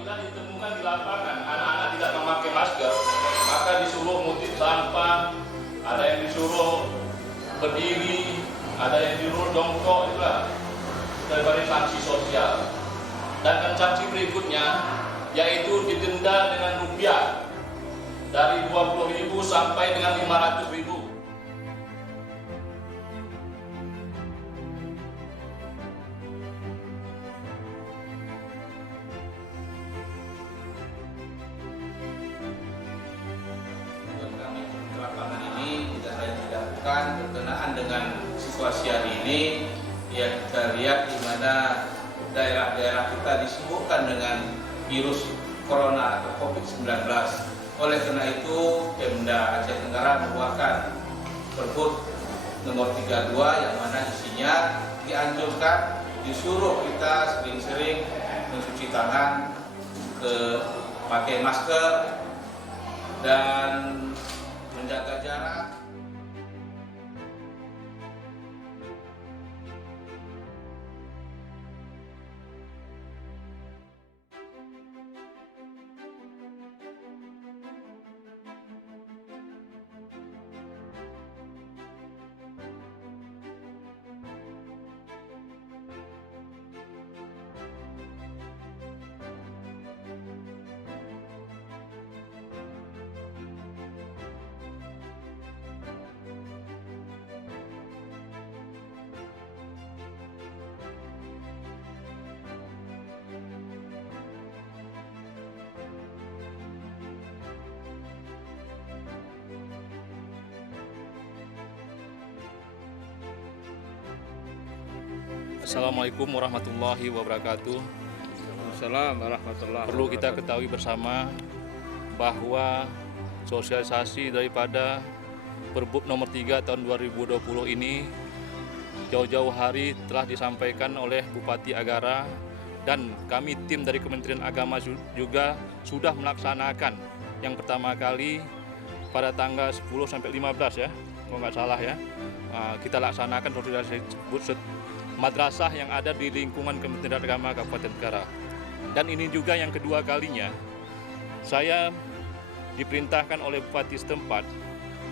apabila ditemukan di lapangan anak-anak tidak memakai masker, maka disuruh mutip sampah, ada yang disuruh berdiri, ada yang disuruh jongkok, itulah daripada sanksi sosial. Dan sanksi berikutnya yaitu didenda dengan rupiah dari 20.000 sampai dengan 500.000. Lapangan ini tidak hanya dilakukan berkenaan dengan situasi hari ini, yang kita lihat di mana daerah-daerah kita disibukkan dengan virus corona atau COVID-19. Oleh karena itu, Pemda Aceh Tenggara mengeluarkan Pergub nomor 32 yang mana isinya dianjurkan disuruh kita sering-sering mencuci tangan, pakai masker, dan menjaga jarak. Assalamualaikum warahmatullahi wabarakatuh. Assalamualaikum warahmatullahi Perlu kita ketahui bersama bahwa sosialisasi daripada Perbup nomor 3 tahun 2020 ini jauh-jauh hari telah disampaikan oleh Bupati Agara, dan kami tim dari Kementerian Agama juga sudah melaksanakan yang pertama kali pada tanggal 10 sampai 15 ya, kalau nggak salah ya. Kita laksanakan sosialisasi madrasah yang ada di lingkungan Kementerian Agama Kabupaten Tenggara. Dan ini juga yang kedua kalinya saya diperintahkan oleh Bupati setempat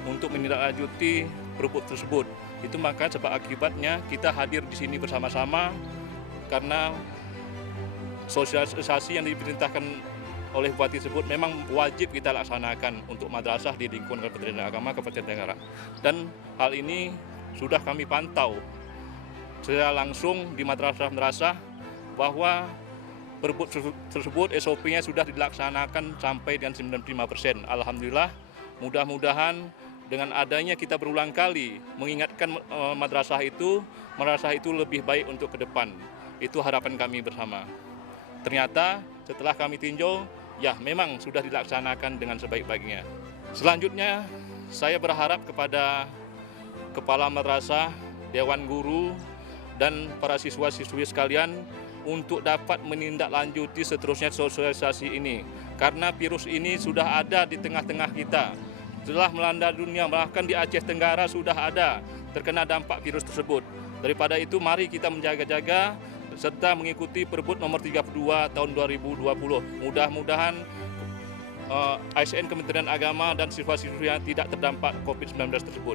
untuk menindaklanjuti Perbup tersebut. Itu maka sebab akibatnya kita hadir di sini bersama-sama, karena sosialisasi yang diperintahkan oleh Bupati tersebut memang wajib kita laksanakan untuk madrasah di lingkungan Kementerian Agama Kabupaten Tenggara. Dan hal ini sudah kami pantau secara langsung di madrasah-madrasah bahwa Perbup tersebut SOP-nya sudah dilaksanakan sampai dengan 95%. Alhamdulillah, mudah-mudahan dengan adanya kita berulang kali mengingatkan madrasah itu lebih baik untuk ke depan. Itu harapan kami bersama. Ternyata setelah kami tinjau, ya memang sudah dilaksanakan dengan sebaik-baiknya. Selanjutnya, saya berharap kepada Kepala Madrasah, Dewan Guru, dan para siswa-siswi sekalian untuk dapat menindaklanjuti seterusnya sosialisasi ini. Karena virus ini sudah ada di tengah-tengah kita. Telah melanda dunia, bahkan di Aceh Tenggara sudah ada terkena dampak virus tersebut. Daripada itu, mari kita menjaga-jaga serta mengikuti Perbup nomor 32 tahun 2020. Mudah-mudahan ASN Kementerian Agama dan siswa-siswi yang tidak terdampak COVID-19 tersebut.